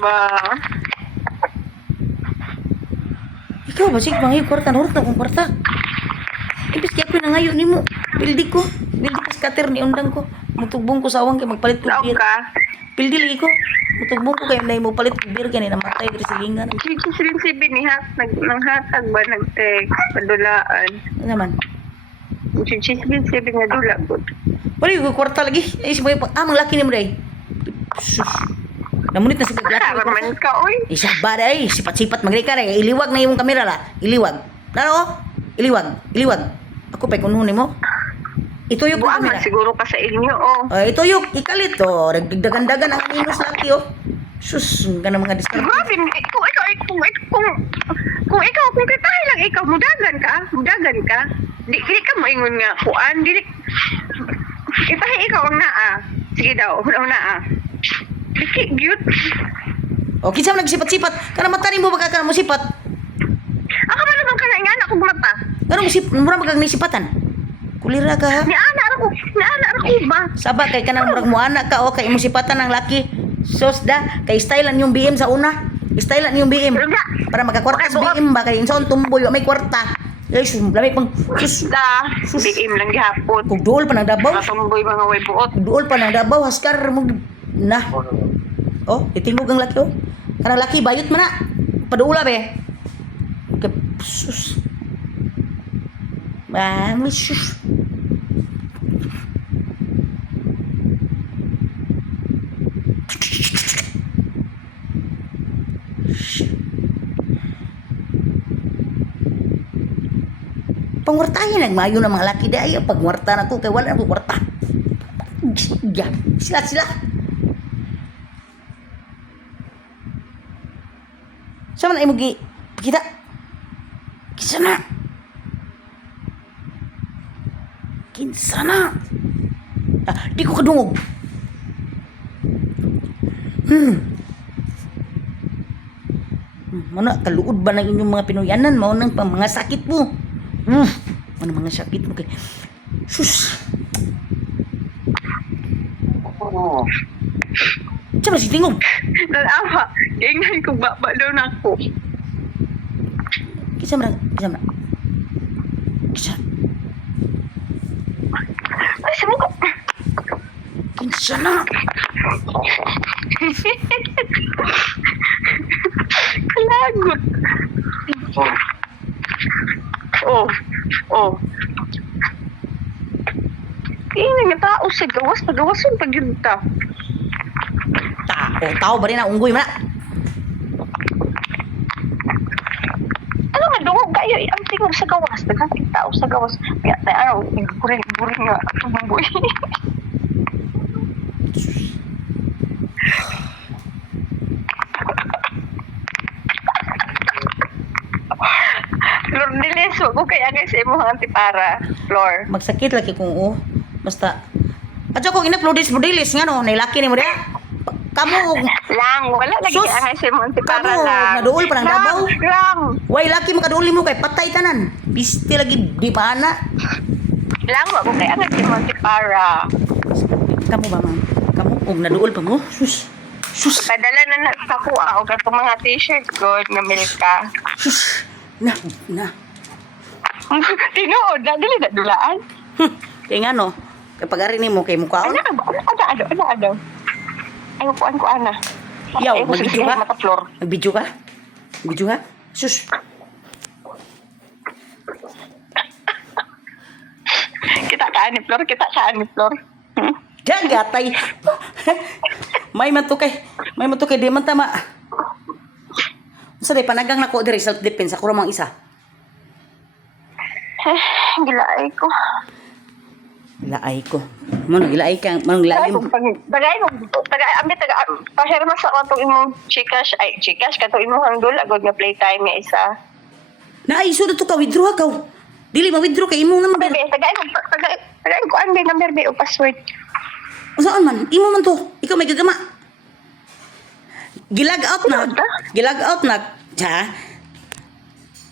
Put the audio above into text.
ba? Ikaw ba sig mangayo kwarta nurot na kong kwarta. Ibis kaya na ngayon nimo. Pildi ko sa scatter ni undang ko. Mutugbong ko sa awang kay magpalit ko Sao beer. ka? Pildi lagi ko. Mutugbong ko kay nay mo palit ko beer kay namatay diri sa lingan. Chichis rin si Binihat. Nanghatag ba? Nag-text. Padulaan. Ano naman? Chichis rin si Bingadula. Wala yung kwarta lagi. Ay si mga amang laki ni mo day. Sus. Namunit na si laki. Karaman ka, oy. Isa ba day? Sipat-sipat magri ka ray. Iliwag na yung kamera la. Iliwag. Naro? Iliwag. Ako pa kununin mo. Ituyok Buwa ang man kamera. siguro ka sa inyo, oh. Ituyok. Ikalit to. Dagdagan-dagan ang inos laki oh. Sus. Ka na mga diskarte. Grabe, kung ikaw, kung kitahin lang ikaw, mudagan ka. Di ka mo ingon nga, kuan, itahin ikaw ang naa. Sige daw, ang naa. Diki, cute. O, kinsa mo nagsipat-sipat. Kana mata rin mo baka ka mo sipat. Ako ba naman ka na nga, akong mata. Ano mo mura magang nisipatan. Kulira ka ha. Ni ana ako ba? Saba kay kanang murag mo anak ka o kay mo sipatan ng laki. Sos da kay stylean yung BM sa una. Stylean yung BM. Para makakwarta sa BM ba kay inson tumboy wa may kwarta. Yes, lamay pang sus. Da, BM lang gihapon. Kung duol pa ng Davao. Katumboy mga way buot. Duol pa ng Davao haskar mo na. Oh, itingog ang laki oh. Kanang laki bayot man na. Paduula be. Kay sus. Mami sus. Pangwartahin nagmayo ng mga laki dayo pagwarta na ko kay wala na ko kwarta. Ya, sila. Sama na imugi kita. Kinsa na. Di ko kadungog. Mana kaluod ba ng inyong mga Pinoyanan? Mao nang mga sakit mo. Ano mga sakit mo kay sus. Siya si tingog. Nalawa, ingay kong baba daw na ako. Kisa. Ay, sabi ko. Kinsa na. Kalagot. Oh. Kaya nga tao sa gawas, pagawasan pag yun ta. Tao ba rin ang unggoy man? Ano nga, dungog kayo, ang tingog sa gawas, naghating tao sa gawas. Kaya tayo, buring nga, ang boy. Lord Diles, wag ko kaya guys, imo ang antipara, Lord. Magsakit lagi kung basta. Adyo ko ina-uploadis modelis nga no, nailaki ni mo dia. Kamu Lang, wala lagi sus, kaya guys, imo antipara kamu lang. naduol pa ng Davao. Lang. Way laki mo kaduol mo kay patay tanan. Bisti lagi di paana. Lang, wag ko kaya guys, imo antipara. Kamu ba man? Kamu naduol pa mo? Sus. Padala na nakakuha o katong mga t-shirt good na milka. Sus. Na. Tinuod na, dili na dulaan. Kaya nga no, kay pag-ari nimo kay mukhaon. Ano? Ayaw ko ana. Yaw, mag-video ka? Mata-floor. Nag-video ka? Sus. Kita ka ni Flor. Diyan gatay. May man to kay di man tama. Sa day panagang nako diri self defense ako ramang isa. Gilaay ko. Ilaay ko. Manong ilaay ka, manong lalim. Tagay pahirma sa katong imong chikash katong imong handol agad nga playtime nga isa. Naay sud to ka withdraw ka. Dili ma-withdraw kay imo number. Bebe, tagay ko ang number be o password. Saan man? Imo man to. Ikaw may gagama. Gilag out na. Ja.